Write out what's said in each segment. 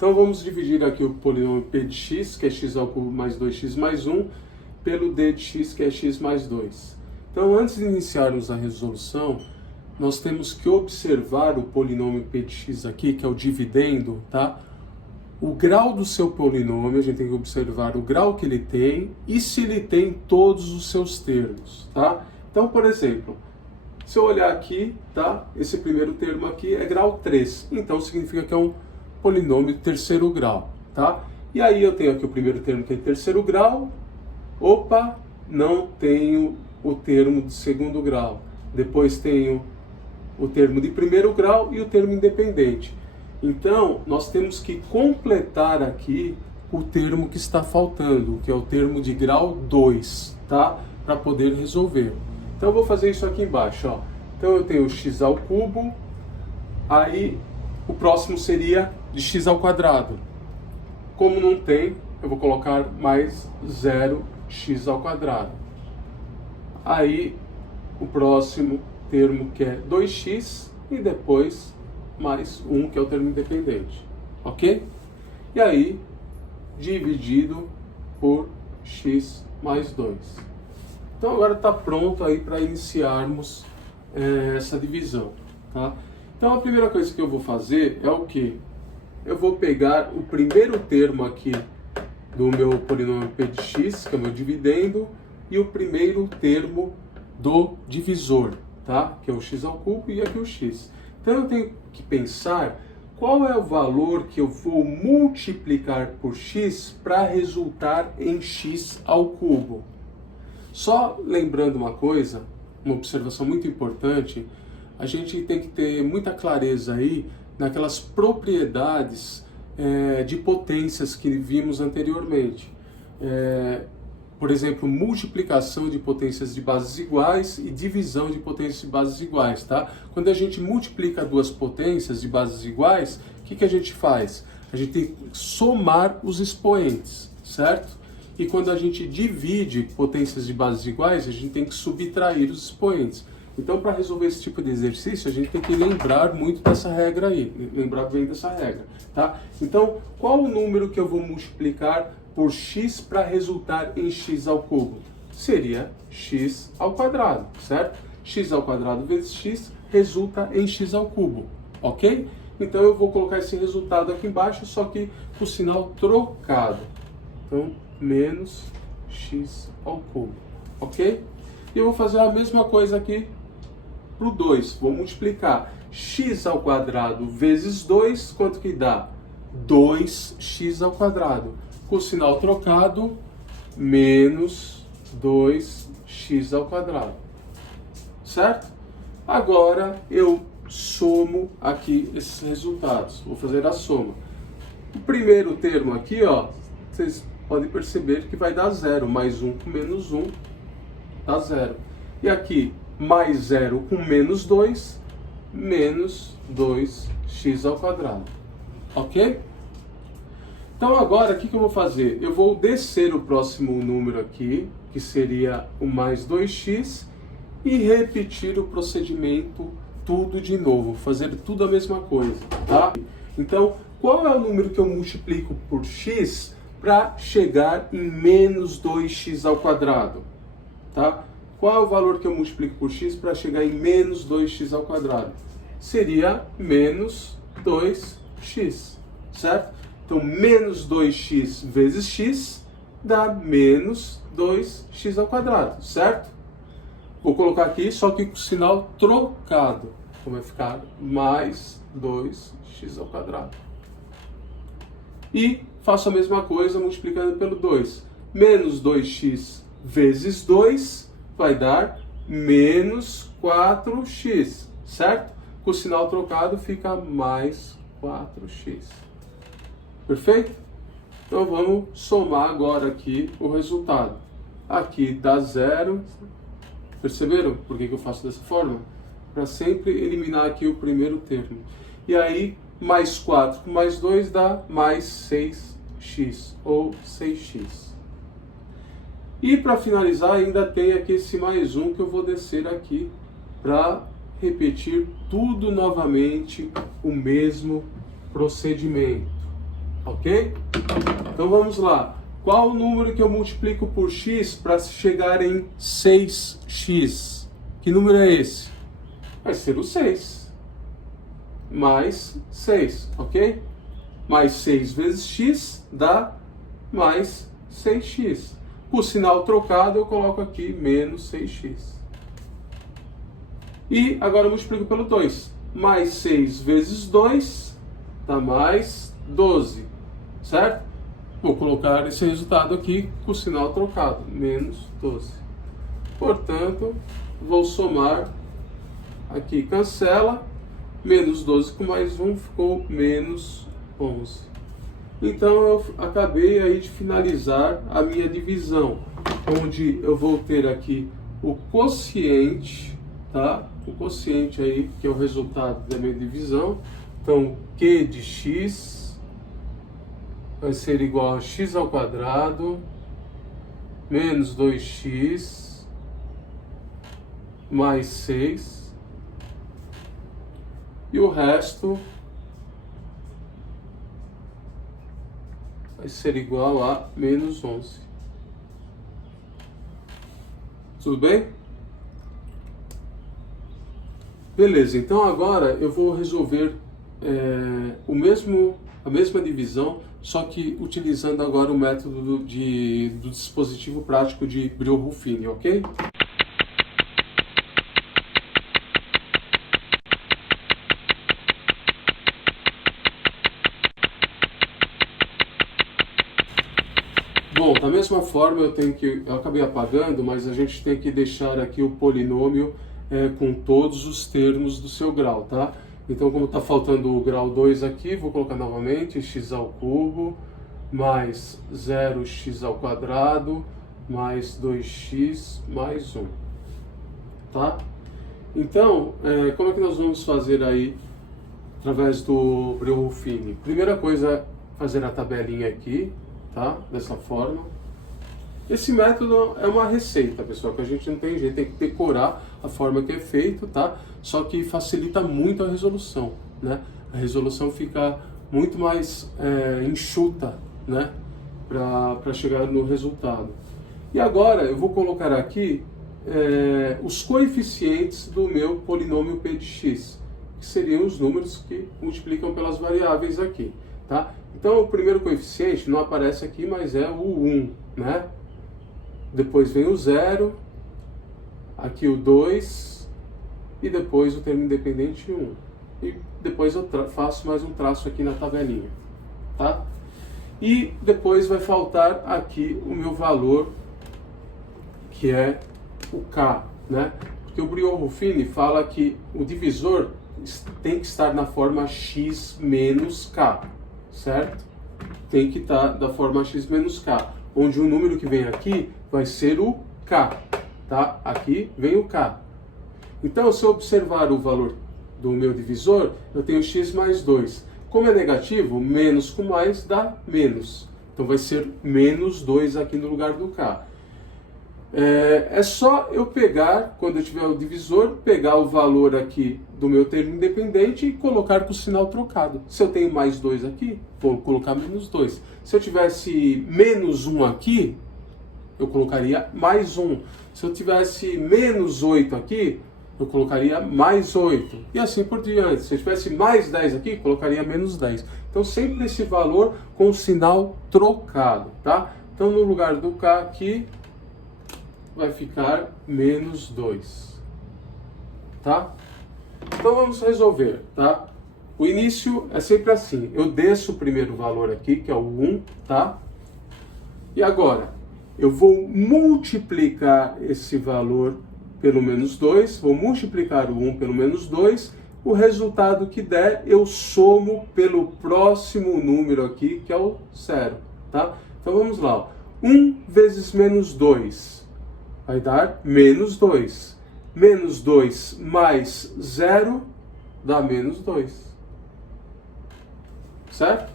Então vamos dividir aqui o polinômio p de x, que é x ao cubo mais 2x mais 1, pelo d de x, que é x mais 2. Então antes de iniciarmos a resolução, nós temos que observar o polinômio p de x aqui, que é o dividendo, tá? O grau do seu polinômio, a gente tem que observar o grau que ele tem e se ele tem todos os seus termos, tá? Então, por exemplo, se eu olhar aqui, tá? Esse primeiro termo aqui é grau 3, então significa que é um polinômio de terceiro grau, tá? E aí eu tenho aqui o primeiro termo que é de terceiro grau, opa, não tenho o termo de segundo grau. Depois tenho o termo de primeiro grau e o termo independente. Então, nós temos que completar aqui o termo que está faltando, que é o termo de grau 2, tá? Para poder resolver. Então, eu vou fazer isso aqui embaixo, ó. Então, eu tenho x ao cubo, aí o próximo seria de x ao quadrado. Como não tem, eu vou colocar mais 0x ao quadrado. Aí, o próximo termo que é 2x e depois mais 1, que é o termo independente, ok? E aí, dividido por x mais 2. Então agora está pronto aí para iniciarmos essa divisão, tá? Então a primeira coisa que eu vou fazer é o quê? Eu vou pegar o primeiro termo aqui do meu polinômio p de x, que é o meu dividendo, e o primeiro termo do divisor, tá? Que é o x ao cubo e aqui o x. Então eu tenho que pensar qual é o valor que eu vou multiplicar por x para resultar em x ao cubo. Só lembrando uma coisa, uma observação muito importante, a gente tem que ter muita clareza aí naquelas propriedades de potências que vimos anteriormente. Por exemplo, multiplicação de potências de bases iguais e divisão de potências de bases iguais, tá? Quando a gente multiplica duas potências de bases iguais, o que a gente faz? A gente tem que somar os expoentes, certo? E quando a gente divide potências de bases iguais, a gente tem que subtrair os expoentes. Então, para resolver esse tipo de exercício, a gente tem que lembrar muito dessa regra aí, lembrar bem dessa regra, tá? Então, qual o número que eu vou multiplicar por x para resultar em x ao cubo? Seria x ao quadrado, certo? X ao quadrado vezes x resulta em x ao cubo, ok? Então eu vou colocar esse resultado aqui embaixo, só que com o sinal trocado. Então, menos x ao cubo, ok? E eu vou fazer a mesma coisa aqui para o 2. Vou multiplicar x ao quadrado vezes 2, quanto que dá? 2x ao quadrado. Com o sinal trocado, menos 2x ao quadrado. Certo? Agora eu somo aqui esses resultados. Vou fazer a soma. O primeiro termo aqui, ó, vocês podem perceber que vai dar 0. Mais 1 com menos 1 dá 0. E aqui, mais 0 com menos 2, menos 2x ao quadrado. Ok? Então agora, o que eu vou fazer? Eu vou descer o próximo número aqui, que seria o mais 2x, e repetir o procedimento tudo de novo, fazer tudo a mesma coisa, tá? Então, qual é o número que eu multiplico por x para chegar em menos 2x ao quadrado? Tá? Qual é o valor que eu multiplico por x para chegar em menos 2x ao quadrado? Seria menos 2x, certo? Então, menos 2x vezes x dá menos 2x ao quadrado, certo? Vou colocar aqui, só que com o sinal trocado. Então, vai ficar mais 2x ao quadrado. E faço a mesma coisa multiplicando pelo 2. Menos 2x vezes 2 vai dar menos 4x, certo? Com o sinal trocado fica mais 4x. Perfeito? Então vamos somar agora aqui o resultado. Aqui dá 0. Perceberam por que eu faço dessa forma? Para sempre eliminar aqui o primeiro termo. E aí, mais 4 com mais 2 dá mais 6x, ou 6x. E para finalizar, ainda tem aqui esse mais 1 que eu vou descer aqui para repetir tudo novamente, o mesmo procedimento. Ok? Então vamos lá. Qual o número que eu multiplico por x para chegar em 6x? Que número é esse? Vai ser o 6. Mais 6, ok? Mais 6 vezes x dá mais 6x. O sinal trocado eu coloco aqui menos 6x. E agora eu multiplico pelo 2. Mais 6 vezes 2 dá mais 12, certo? Vou colocar esse resultado aqui com o sinal trocado, menos 12. Portanto, vou somar aqui, cancela, menos 12 com mais 1 ficou menos 11. Então eu acabei aí de finalizar a minha divisão, onde eu vou ter aqui o quociente, tá? O quociente aí, que é o resultado da minha divisão. Então, Q de x vai ser igual a x ao quadrado menos 2x mais 6. E o resto vai ser igual a menos 11. Tudo bem? Beleza, então agora eu vou resolver a mesma divisão, só que utilizando agora o método do dispositivo prático de Brio-Ruffini, ok? Bom, da mesma forma eu acabei apagando, mas a gente tem que deixar aqui o polinômio com todos os termos do seu grau, tá? Então, como está faltando o grau 2 aqui, vou colocar novamente x ao cubo mais 0x ao quadrado mais 2x mais 1, tá? Então, como é que nós vamos fazer aí através do Brio-Ruffini? Primeira coisa, fazer a tabelinha aqui, tá? Dessa forma. Esse método é uma receita, pessoal, que a gente não tem jeito, tem que decorar a forma que é feito, tá? Só que facilita muito a resolução, né? A resolução fica muito mais enxuta, né? Para chegar no resultado. E agora eu vou colocar aqui os coeficientes do meu polinômio p de x, que seriam os números que multiplicam pelas variáveis aqui, tá? Então o primeiro coeficiente não aparece aqui, mas é o 1, né? Depois vem o 0, aqui o 2 e depois o termo independente 1. E depois eu faço mais um traço aqui na tabelinha, tá? E depois vai faltar aqui o meu valor, que é o K, né? Porque o Brio-Ruffini fala que o divisor tem que estar na forma x menos K, certo? Tem que estar da forma x menos K, onde o número que vem aqui vai ser o K, tá? Aqui vem o K. Então, se eu observar o valor do meu divisor, eu tenho x mais 2. Como é negativo, menos com mais dá menos. Então, vai ser menos 2 aqui no lugar do K. É só eu pegar, quando eu tiver o divisor, pegar o valor aqui do meu termo independente e colocar com o sinal trocado. Se eu tenho mais 2 aqui, vou colocar menos 2. Se eu tivesse menos 1 aqui, eu colocaria mais 1. Se eu tivesse menos 8 aqui, eu colocaria mais 8. E assim por diante. Se eu tivesse mais 10 aqui, colocaria menos 10. Então sempre esse valor com o sinal trocado, tá? Então no lugar do K aqui, vai ficar menos 2, tá? Então vamos resolver, tá? O início é sempre assim, eu desço o primeiro valor aqui, que é o 1, tá? E agora, eu vou multiplicar esse valor pelo menos 2, vou multiplicar o 1 pelo menos 2, o resultado que der, eu somo pelo próximo número aqui, que é o 0, tá? Então vamos lá, ó. 1 vezes menos 2 vai dar menos 2. Menos 2 mais 0 dá menos 2. Certo?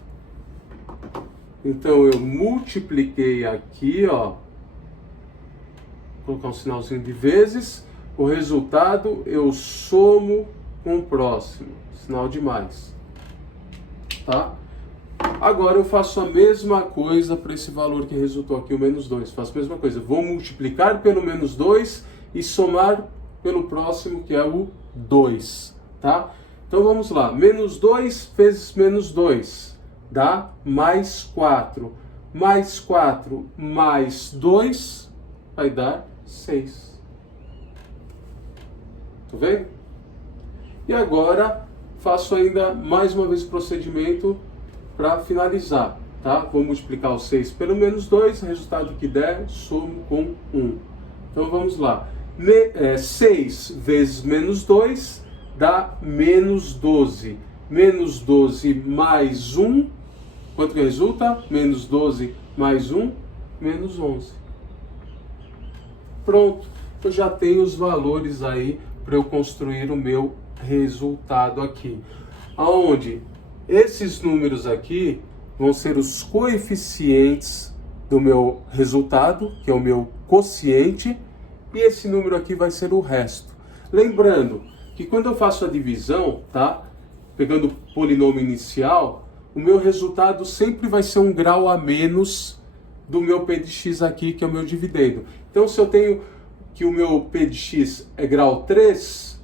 Então eu multipliquei aqui, ó. Vou colocar um sinalzinho de vezes. O resultado eu somo com o próximo. Sinal de mais. Tá? Agora eu faço a mesma coisa para esse valor que resultou aqui, o menos 2. Faço a mesma coisa. Vou multiplicar pelo menos 2 e somar pelo próximo, que é o 2. Tá? Então vamos lá. Menos 2 vezes menos 2 dá mais 4. Mais 4 mais 2 vai dar 6. Tá vendo? E agora faço ainda mais uma vez o procedimento para finalizar, tá? Vou multiplicar o 6 pelo menos 2, o resultado que der, somo com 1. Então vamos lá. 6 vezes menos 2 dá menos 12. Menos 12 mais 1, quanto que resulta? Menos 12 mais 1, menos 11. Pronto, eu já tenho os valores aí para eu construir o meu resultado aqui. Aonde esses números aqui vão ser os coeficientes do meu resultado, que é o meu quociente, e esse número aqui vai ser o resto. Lembrando que quando eu faço a divisão, tá? Pegando o polinômio inicial, o meu resultado sempre vai ser um grau a menos do meu p de x aqui, que é o meu dividendo. Então, se eu tenho que o meu p de x é grau 3,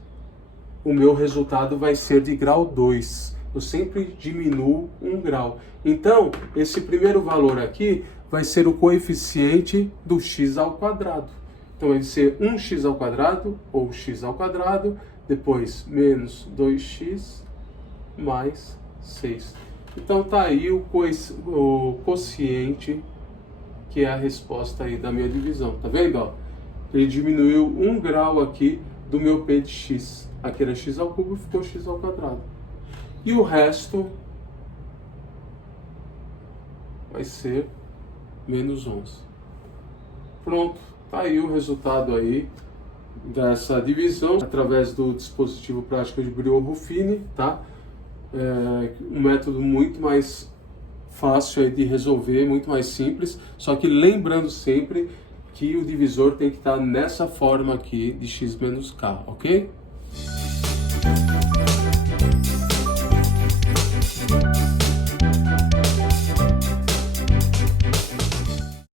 o meu resultado vai ser de grau 2. Eu sempre diminuo um grau. Então, esse primeiro valor aqui vai ser o coeficiente do x ao quadrado. Então, vai ser 1x ao quadrado, ou x ao quadrado, depois menos 2x mais 6. Então, tá aí o quociente, que é a resposta aí da minha divisão. Tá vendo? Ó? Ele diminuiu 1 grau aqui do meu p de x. Aqui era x ao cubo, ficou x ao quadrado. E o resto vai ser menos 11. Pronto, tá aí o resultado aí dessa divisão através do dispositivo prático de Brillouin-Ruffini, tá? Um método muito mais fácil de resolver, muito mais simples, só que lembrando sempre que o divisor tem que estar nessa forma aqui de x menos k, ok?